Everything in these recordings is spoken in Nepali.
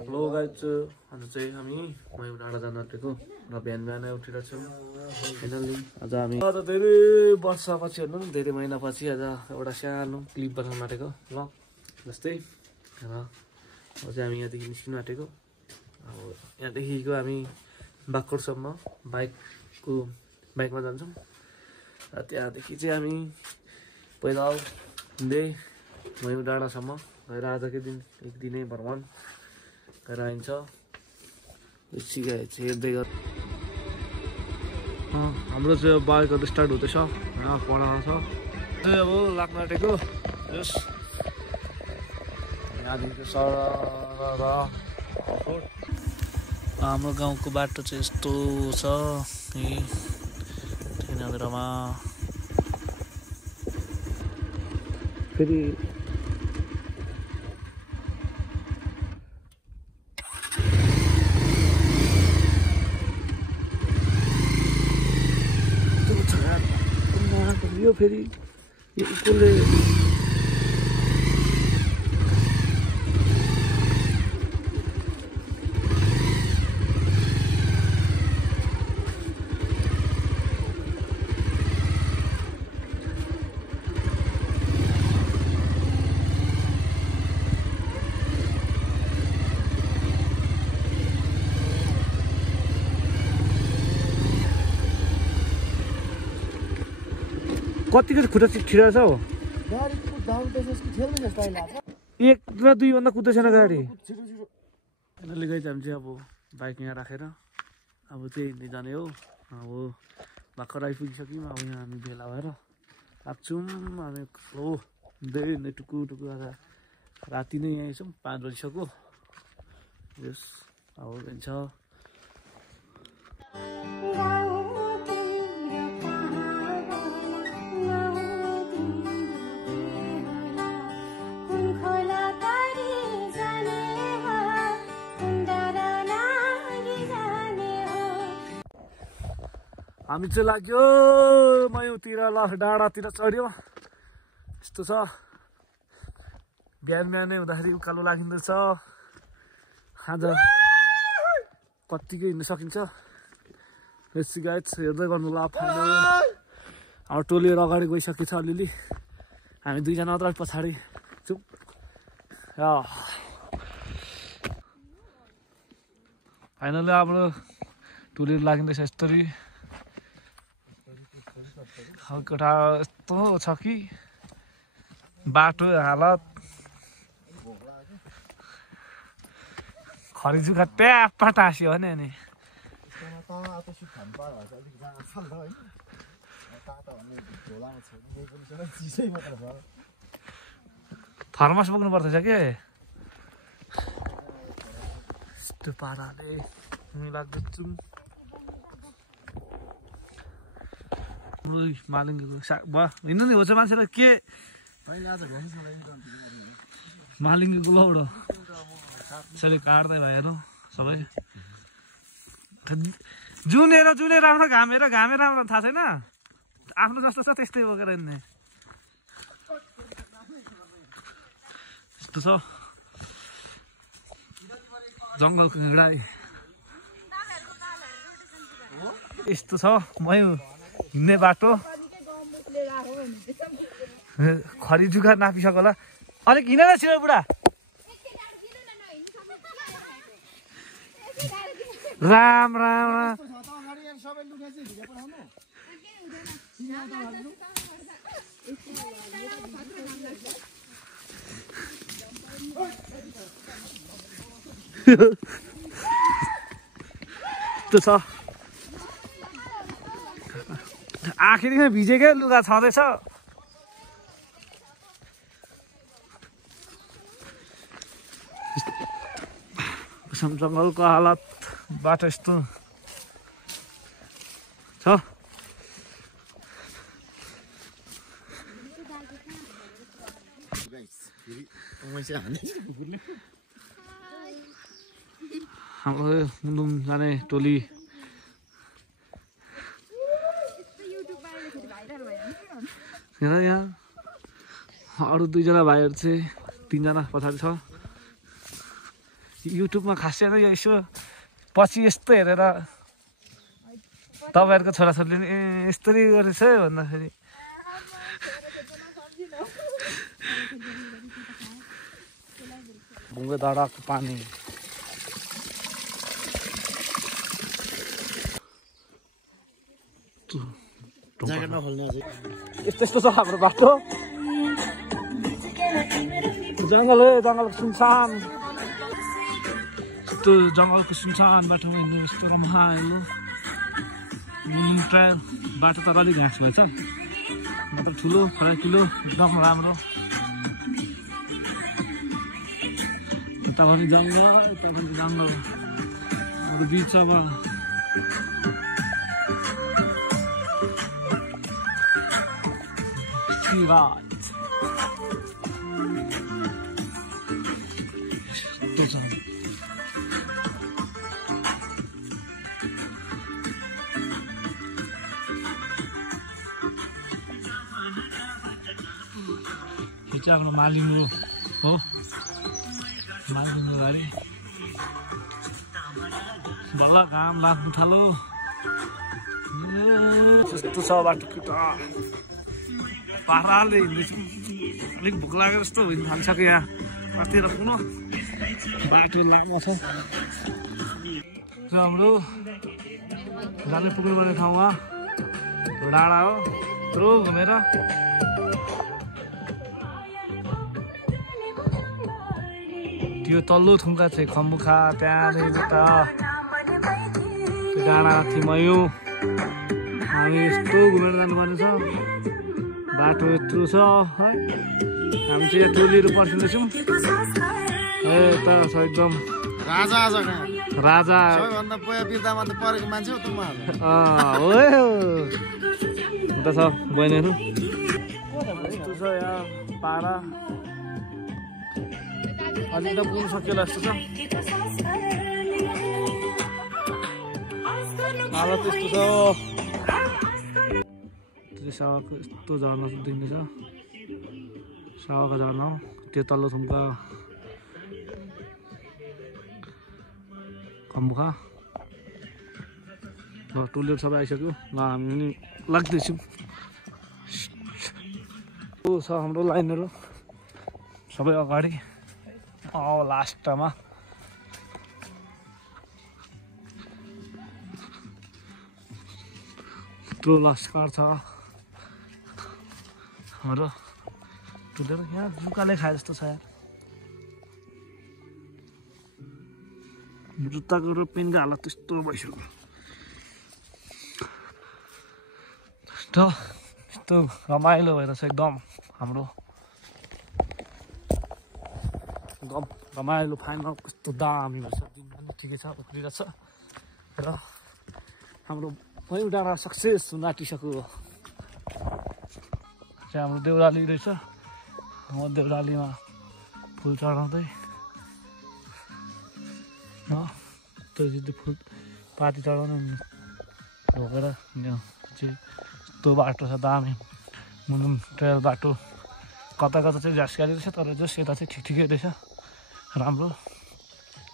हेलो गाइज आज चाहिँ हामी मयू डाँडा जान आँटेको र बिहान बिहानै उठिरहेको छौँ फाइनली आज हामी आज धेरै वर्षपछि हेर्नु नि धेरै महिनापछि आज एउटा सानो क्लिप बनाउन आँटेको ल जस्तै र अब चाहिँ हामी यहाँदेखि निस्किनु आँटेको अब यहाँदेखिको हामी बागकोटसम्म बाइकमा जान्छौँ र त्यहाँदेखि चाहिँ हामी पैदल हिँड्दै मयू डाँडासम्म गएर आजकै दिन एक दिनै भ्रमण गरेर आइन्छ हेर्दै गर हाम्रो चाहिँ बाइकहरू स्टार्ट हुँदैछ पढाएको छ अब लाग्न आँटेको यस यहाँदेखि सर हाम्रो गाउँको बाटो चाहिँ यस्तो छ यहाँनिरमा फेरि यो फेरि यो इक्वलले कतिको खुट्टा छिरेको छ हौ एक र दुई भन्दा कुद्दै छैन गाडी फाइनली गई हामी चाहिँ अब बाइक यहाँ राखेर अब चाहिँ हिँड्दै जाने हो अब भर्खर आइपुगिसक्यौँ अब यहाँ हामी भेला भएर लाग्छौँ हामी हो हिँड्दै टुकु टुकु आज राति नै यहाँ छौँ 5 बजिसक्यो यस अब जान्छ हामी चाहिँ लाग्यो मयूतिर ल डाँडातिर चढ्यो यस्तो छ बिहान बिहानै हुँदाखेरि उकालो लागिँदैछ आज कत्तिकै हिँड्न सकिन्छ यस गाइज हेर्दै गर्नु ल फाइनल अब टोलीहरू अगाडि गइसकेछ अलिअलि हामी दुईजना मात्र पछाडि चुप फाइनली हाम्रो टोलीहरू लागिँदैछ यस्तरी कोठा यस्तो छ कि बाटो हालत खरिजुका ट्याप्पा टाँस्यो भने नि थर्मस बोक्नु पर्दैछ के यस्तो पाराले लाग्दैछौँ मालिङ्गेको साग भयो हिँड्नु नि होस् मान्छेलाई के मालिङ्गेको लौडो यसरी काट्दै भयो सबै जुनेर आफ्नो घामेर राम्रो थाहा छैन आफ्नो जस्तो छ त्यस्तै बोकेर हिँड्ने यस्तो छ जङ्गलको हिँडाइ यस्तो छ मयू हिँड्ने बाटो खरिजुका नापिसक्यो होला अलिक हिँडेर छिरो बुढा राम राम त्यो छ आखिरमा भिजेकै लुगा छँदैछ जङ्गलको हालत बाटो यस्तो छ हाम्रो मुलुङ जाने टोली यहाँ अरू 2 जना भाइहरू चाहिँ 3 जना पछाडि छ युट्युबमा खासै यो यसो पछि यस्तो हेरेर तपाईँहरूको छोराछोरीले ए यस्तरी गरेछ भन्दाखेरि ढुङ्गे डाँडाको पानी यस्तो यस्तो छ हाम्रो बाटो जङ्गल हो जङ्गलको सुनसान यस्तो जङ्गलको सुनसान बाटोमा हिँड्नु यस्तो रमाइलो प्रायः बाटो त अलिक घाँस भएछ मतलब ठुलो फराकिलो एकदम राम्रो यतापट्टि जङ्गल यतापट्टि जङ्गल अरू बिचमा हाम्रो मालिङ्गो हो मालिङ्गो गाडी बल्ल घाम लाग्नु थाल्यो त्यस्तो छ बाटो केटा पाराले हिँड्दैछु अलिक भोक लागेर जस्तो हिँड्नु थालिसक्यो यहाँ कतिर पुनः बाटो लामो छ हाम्रो जाने पुग्नुपर्ने ठाउँमा डाँडा हो यत्रो घुमेर यो तल्लो थुङ्गा चाहिँ खम्बुखा त्यहाँदेखि त डाँडा थिमयो हामी यस्तो घुमेर जानुपर्ने छ बाटो यत्रो छ है हामी चाहिँ यहाँ टोलीहरू पर्खिँदैछौँ ए त एकदम राजा राजा सबैभन्दा पहिला बिर्दामा त परेको मान्छे हो त म हो उता छ बहिनीहरू यस्तो छ यहाँ पारा अलिक त पुग्नु सकिएला जस्तो छ हालत यस्तो छ त्यो सावाको यस्तो झर्ना देखिँदैछ सावाको झर्ना हो त्यो तल्लो थुम्का खम्बुखा ल टोलीहरू सबै आइसक्यो ल हामी पनि लाग्दैछौँ छ हाम्रो लाइनहरू सबै अगाडि लास्टमा यत्रो लस्कर छ हाम्रो टुलेर यहाँ जुकाले खाए जस्तो छ यार जुत्ताको र पेनको हालत त्यस्तो भइसक्यो यस्तो रमाइलो भइरहेछ एकदम हाम्रो एकदम रमाइलो फाइनमा कस्तो दामी भएछ दिन पनि ठिकै छ उक्लिरहेछ र हाम्रो मयू डाँडा सक्सेस हुन आँटिसक्यो चाहिँ हाम्रो देउराली रहेछ म देउरालीमा फुल चढाउँदै त्यो फुल पाती चढाउनु ढोकेर चाहिँ यस्तो बाटो छ दामी मुलुम ट्रेल बाटो कता कता चाहिँ झाँसकाली रहेछ तर जस यता चाहिँ ठिक ठिकै रहेछ राम्रो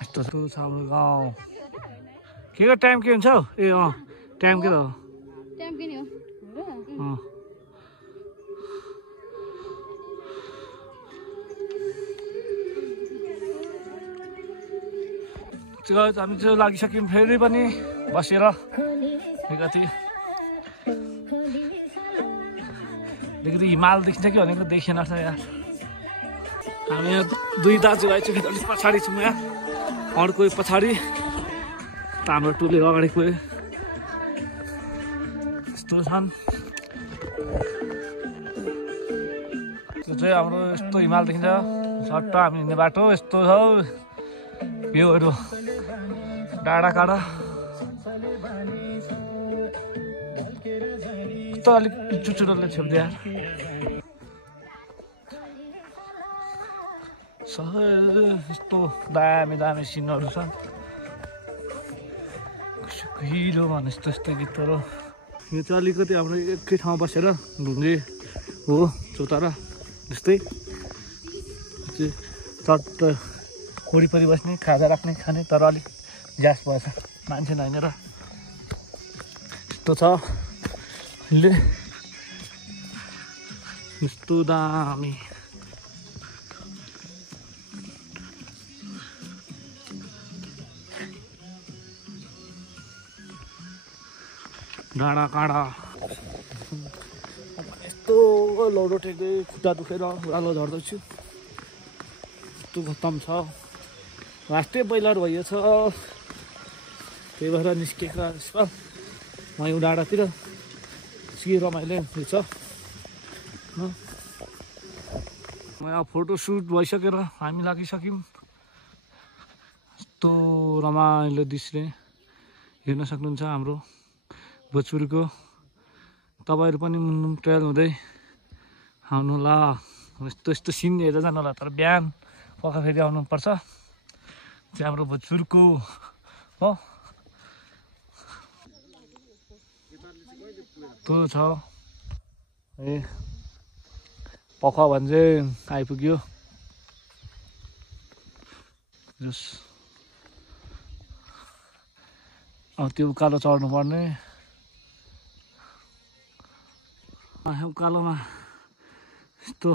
यस्तो छ हाम्रो गाउँ के को टाइम के हुन्छ हौ ए टाइम के त हो टाइम के नि हो हामी चाहिँ लागिसक्यौँ फेरि पनि बसेर अलिकति अलिकति हिमाल देखिन्छ कि भनेको देखिएन छ यहाँ हामी यहाँ दुई दाजुभाइ चाहिँ अलिक पछाडि छौँ यहाँ अर्को पछाडि त हाम्रो टोली अगाडि गयो यस्तो छन् त्यो चाहिँ हाम्रो यस्तो हिमाल देखिन्छ सट्ट हामी हिँड्ने बाटो यस्तो छ भ्यूहरू डाँडा काँडा कस्तो अलिक चुचुरोले छेप्दै यार यस्तो दामी दामी सिनहरू छ हिरो भने यस्तो यस्तो गीतहरू यो चाहिँ अलिकति हाम्रो एकै ठाउँमा बसेर ढुङ्गे हो चौतारा जस्तै चट्ट वरिपरि बस्ने खाजा राख्ने खाने तर अलिक ग्यास भएछ मान्छे नहिँडेर यस्तो छ अहिले यस्तो दामी डाँडा काँडा यस्तो लौरो टेक्दै खुट्टा दुखेर उरालो झर्दैछु यस्तो खत्तम छ लास्टै बैलर भइएछ त्यही भएर निस्केको यसपाल मयौँ डाँडातिर के रमाइलो हुन्छ यहाँ फोटोसुट भइसकेर हामी लागिसक्यौँ यस्तो रमाइलो दृश्य हेर्न सक्नुहुन्छ हाम्रो भोजपुरको तपाईँहरू पनि मुन्नुम ट्रेल हुँदै आउनु होला यस्तो यस्तो सिन हेरेर जानु होला तर बिहान पक्का फेरि आउनुपर्छ चाहिँ हाम्रो भोजपुरको हो त्यो छ ए पख भने आइपुग्यो जस अब त्यो उकालो चढ्नु पर्ने उकालोमा यस्तो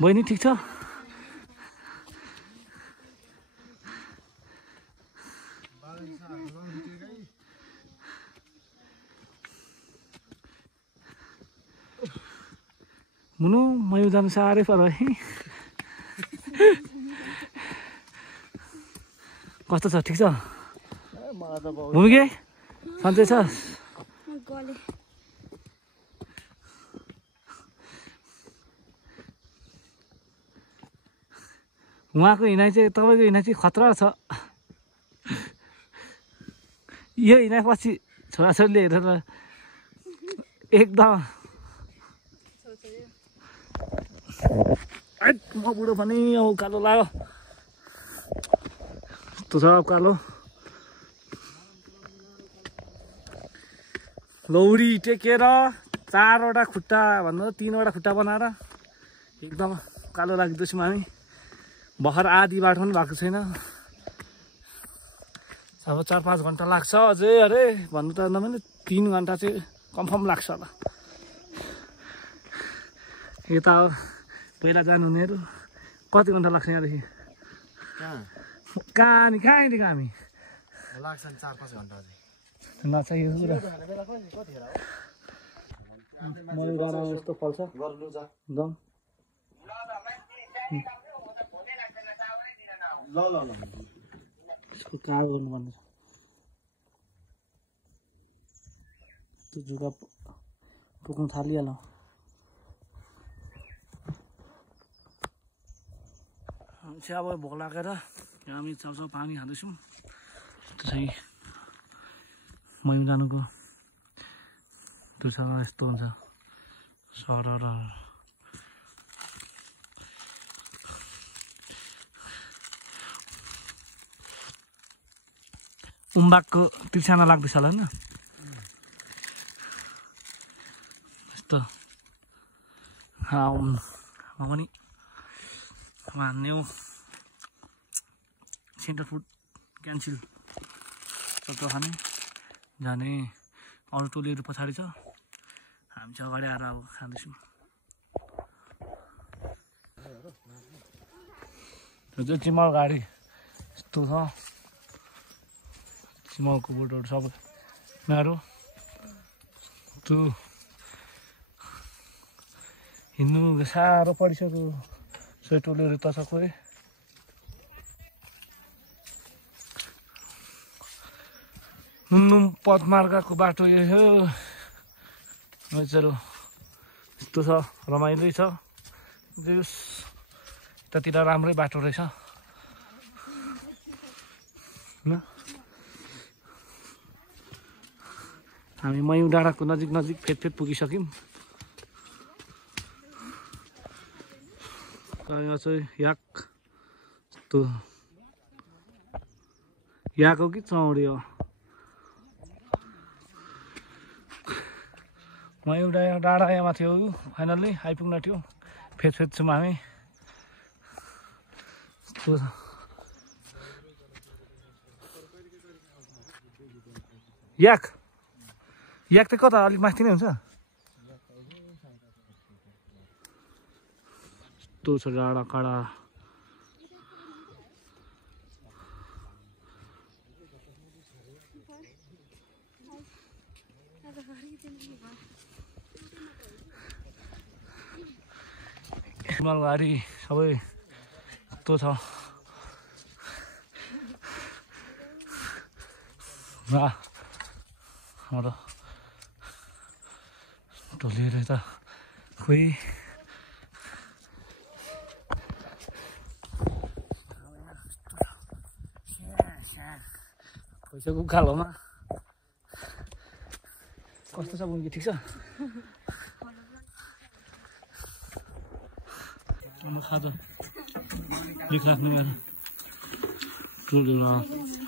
बहिनी ठिक छ मुनु मयौँ जानु साह्रै पर्यो है कस्तो छ ठिक छ भूमिके सन्चै छ उहाँको हिँडाइ चाहिँ तपाईँको हिँडाइ चाहिँ खतरा छ यो हिँडाएपछि छोराछोरीले हेरेर एकदम म बुढो पनि अब उकालो लाग्यो यस्तो छ उकालो लौरी टेकेर 4वटा खुट्टा भन्दा 3वटा खुट्टा बनाएर एकदम उकालो लाग्दैछौँ हामी भर्खर आधी बाटो पनि भएको छैन अब 4-5 घन्टा लाग्छ अझै अरे भन्नु त नमिल्ने 3 घन्टा चाहिँ कन्फर्म लाग्छ होला यता पहिला जानुहुनेहरू कति घन्टा लाग्छ यहाँदेखि कहाँदेखि हामी लाग्छ 4-5 घन्टा नचाहियो कुरा मैले गाडा यस्तो फल्छ दम यसको कार गर्नुपर्ने छ त्यो जुगा पुग्नु थालिहालौँ हामी चाहिँ अब भोक लागेर हामी चाउचाउ पानी खाँदैछौँ त्यो चाहिँ मयौँ जानुको त्यो छ यस्तो हुन्छ सरर उम्बाकको तिर्साना लाग्दैछ होला होइन यस्तो पनि हान्ने हो सेन्टर फुड क्यान्सिल चट्टो खाने जाने अरू टोलीहरू पछाडि छ हामी चाहिँ अगाडि आएर अब खाँदैछौँ यो चाहिँ चिमल गाडी यस्तो छ चिमलको बोटहरू सबै मेरो त्यो हिँड्नु साह्रो परिसक्यो सोइटोलीहरू त छ खोइ नुनुम पदमार्गको बाटो यही हो चलो यस्तो छ रमाइलो छ यतातिर राम्रै बाटो रहेछ हामी मयौँ डाँडाको नजिक फेद पुगिसक्यौँ यहाँ चाहिँ यस्तो याक हो कि चौडी हो मयौँ डाँडा यहाँ थियो फाइनल्ली आइपुग्न थियो फेद छौँ हामी याक याक त कता अलिक माथि नै हुन्छ यस्तो छ डाँडा काँडा गाडी सबै यस्तो छ हाम्रो ढोलिएर यता खोइ पैसाको उकालोमा कस्तो छ बुङ्गी ठिक छ खाजा लेखराख्नु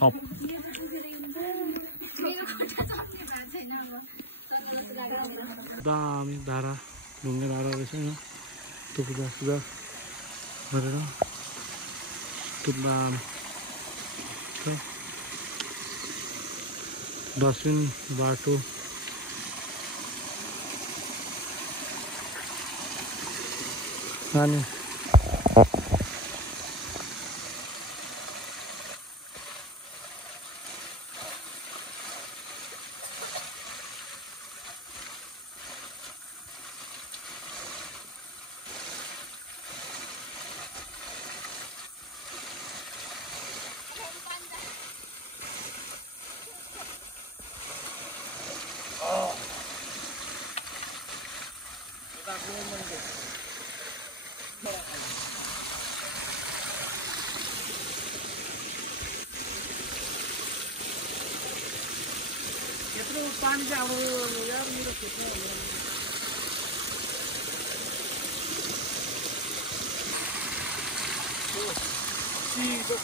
हप दामी धारा ढुङ्गे धारा रहेछ होइन त्यो पूजा सुजा गरेर त्यो दामी डस्टबिन बाटो अनि पानी चाहिँ अब यार मेरो खेतमा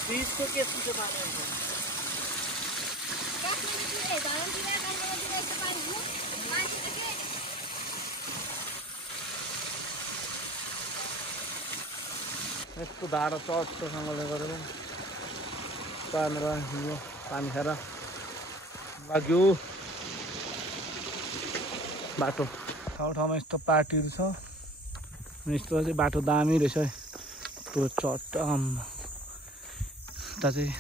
फ्रिजको के छ पानी यस्तो धारा चट्टोसँगले गरेर तानेर यो पानी खाएर लाग्यो बाटो ठाउँ ठाउँमा यस्तो पार्टीहरू छ यस्तो चाहिँ बाटो दामी रहेछ यस्तो चट्टाम यता चाहिँ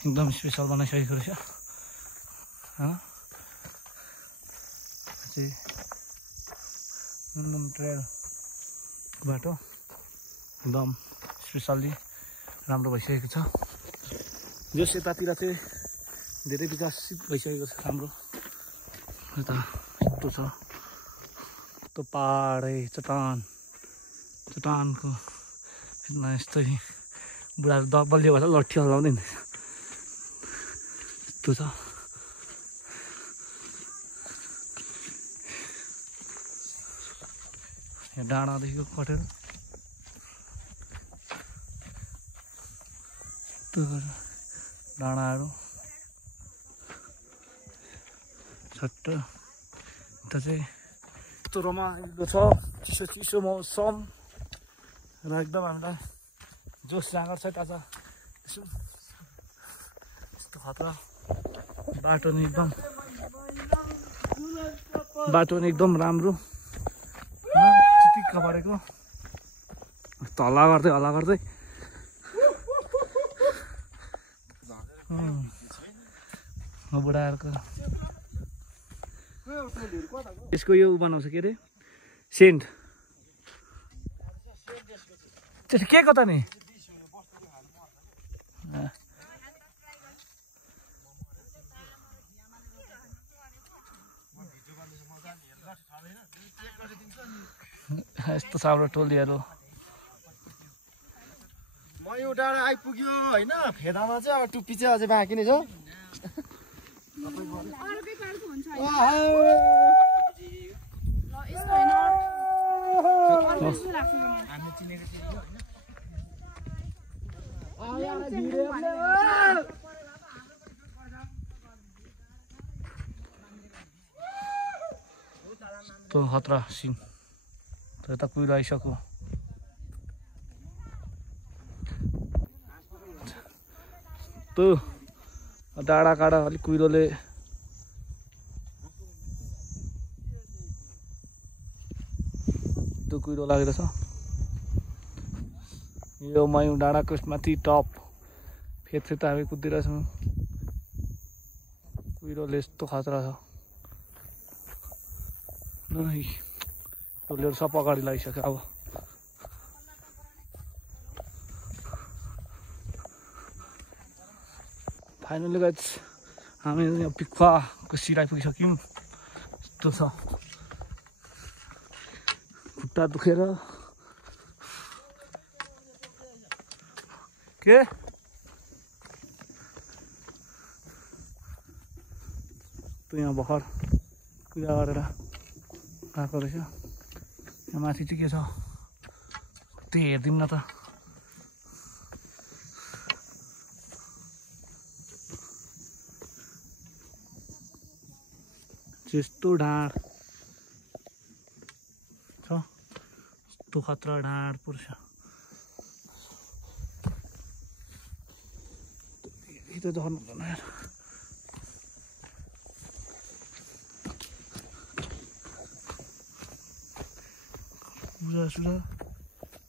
एकदम स्पेसल बनाइसकेको रहेछ चाहिँ मुनमुन ट्रेल बाटो एकदम स्पेसल्ली राम्रो भइसकेको छ जस यतातिर चाहिँ धेरै विकसित भइसकेको छ हाम्रो यता यस्तो छ यस्तो पाहाडै चट्टानको यस्तै बुढाहरू बलियो भएर लट्ठी हल्लाउँदैन यस्तो छ यहाँ डाँडादेखिको कटेर डाँडाहरू छट्ट यता चाहिँ यस्तो रमाइलो छ चिसो चिसो मौसम र एकदम हामीलाई जोस जाँगर छ ताजा यस्तो खतरा बाटो नि एकदम राम्रो चिटिक्क परेको यस्तो हल्ला गर्दै बुढाहरूको यसको यो बनाउँछ के अरे सेन्ट त्यसो के कता नि यस्तो छ हाम्रो टोलीहरू म यो डाँडा आइपुग्यो होइन फेदामा चाहिँ अब टुप्पी चाहिँ अझै बाँकी नै छ खतरा सिन त यता कुहिरो आइसक्यो यस्तो डाँडा काँडा अलिक कुहिरोले त्यो कुहिरो लागेको छ। यो मयौँ डाँडाको माथि टप फेरि त हामी कुदिरहेछौँ। कुहिरोले यस्तो खतरा छ। टोलेर सब अगाडि लागिसक्यो। अब फाइनली गाइस हामी यहाँ पिक्वाको सिर आइपुगिसक्यौँ। यस्तो छ खुट्टा दुखेर के त्यो यहाँ भर्खर पूजा गरेर गएको रहेछ। यहाँ माथि चाहिँ के छ त्यो हेरिदिउँ न त। यस्तो ढाड छ, यस्तो खतरा ढाड पर्छ। त्यो झर्नु हुँदैन यार। पूजा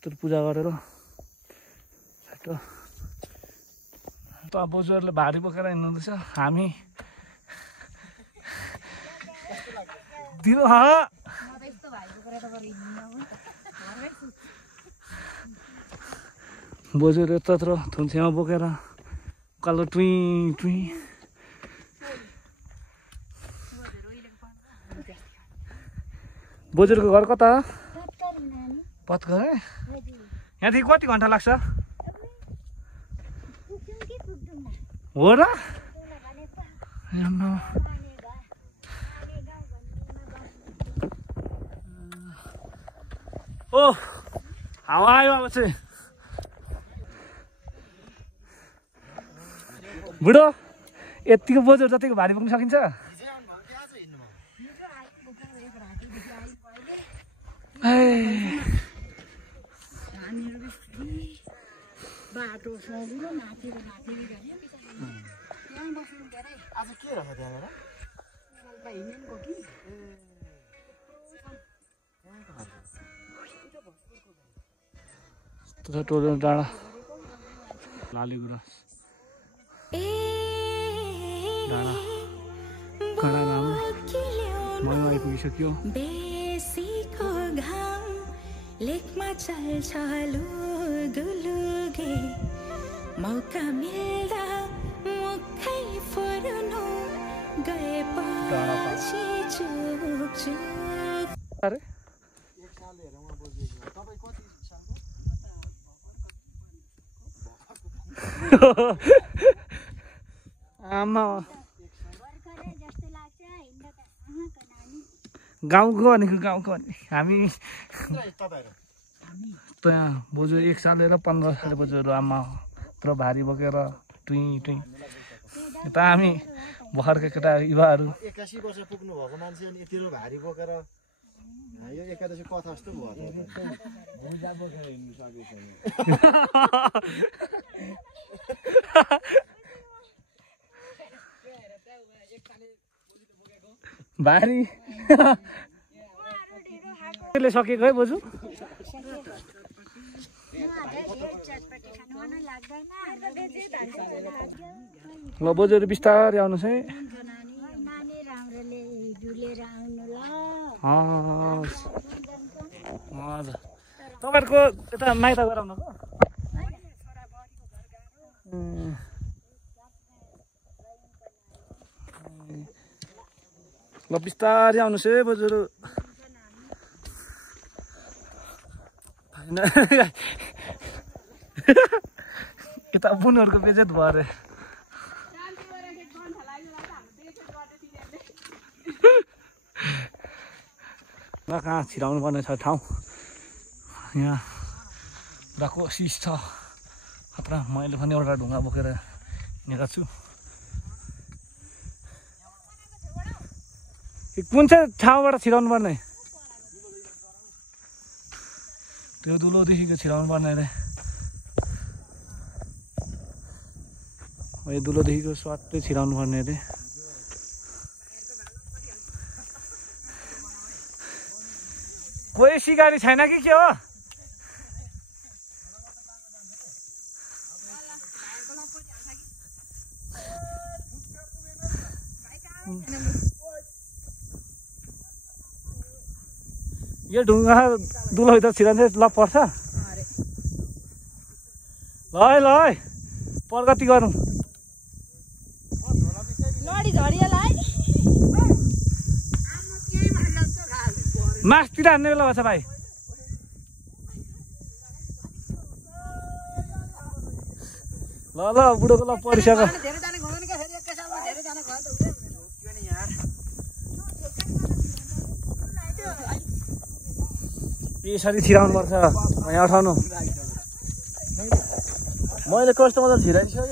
त्यो पूजा गरेर त बोजूहरूले भारी बोकेर हिँड्नुहुँदैछ। हामी बोजूहरू यत्रो थुन्सेमा बोकेर उकालो टुई टुई। बोजूहरूको घर कता? पत्कर है। यहाँदेखि कति घन्टा लाग्छ? हो र? ओ हावा आयो अब चाहिँ। बुढो यतिको बोजू जतिको भारी बोक्न सकिन्छ? टोलेर डाँडा लाली गुराँस डाँडा कडा नाम मयौँ आइपुगिसक्यो। बेसीको घाम लेखमा चल्छ लुगे मौका मिल्दा मुखै फुर्नु गएपछि चुक चुक। अरे आमा गाउँको भनेको गाउँको भने हामी त्यहाँ बोजू 1 साल र 15 साल बोजूहरू आमा यत्रो भारी बोकेर टुई टुई। यता हामी भर्खरका केटा युवाहरू 81 वर्ष पुग्नु भएको मान्छे अनि यतिरो भारी बोकेर यो एकादशी कथा जस्तो भयो। भुजा बोकेर हिँड्नु सकेको भारी सकेको है बोजू। ल बोजूहरू बिस्तारै आउनुहोस् है। हजुर तपाईँहरूको यता माइत गएर आउनुभयो? ल बिस्तारै आउनुहोस् है बोजूहरू। यता बुनहरूको बेजेत भयो अरे। ल कहाँ छिराउनु पर्ने छ ठाउँ यहाँ पुरा कोसिस छ खतरा। मैले पनि एउटा ढुङ्गा बोकेर हिँडेको छु। कुन चाहिँ ठाउँबाट छिराउनु पर्ने? त्यो दुलोदेखिको छिराउनु पर्ने अरे। यो दुलोदेखिको स्वाटै छिराउनु पर्ने अरे। कोही सिगारी छैन कि के हो? यो ढुङ्गा दुलो भित्र छिरान्छ ल पर्छ। ल है ल है प्रगति गरौँ। मासतिर हान्ने बेला भएछ भाइ। ल ल बुढोको ल परिसक्यो। यसरी छिराउनु पर्छ यहाँ उठाउनु। मैले कस्तो मजाले छिराइसकेँ।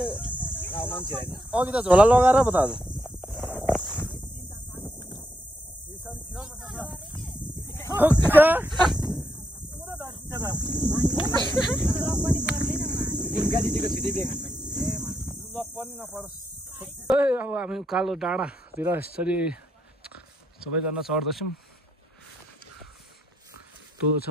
अघि त झोला लगाएर पो त आज अब हामी कालो डाँडातिर यसरी सबैजना चढ्दैछौँ। त्यो छ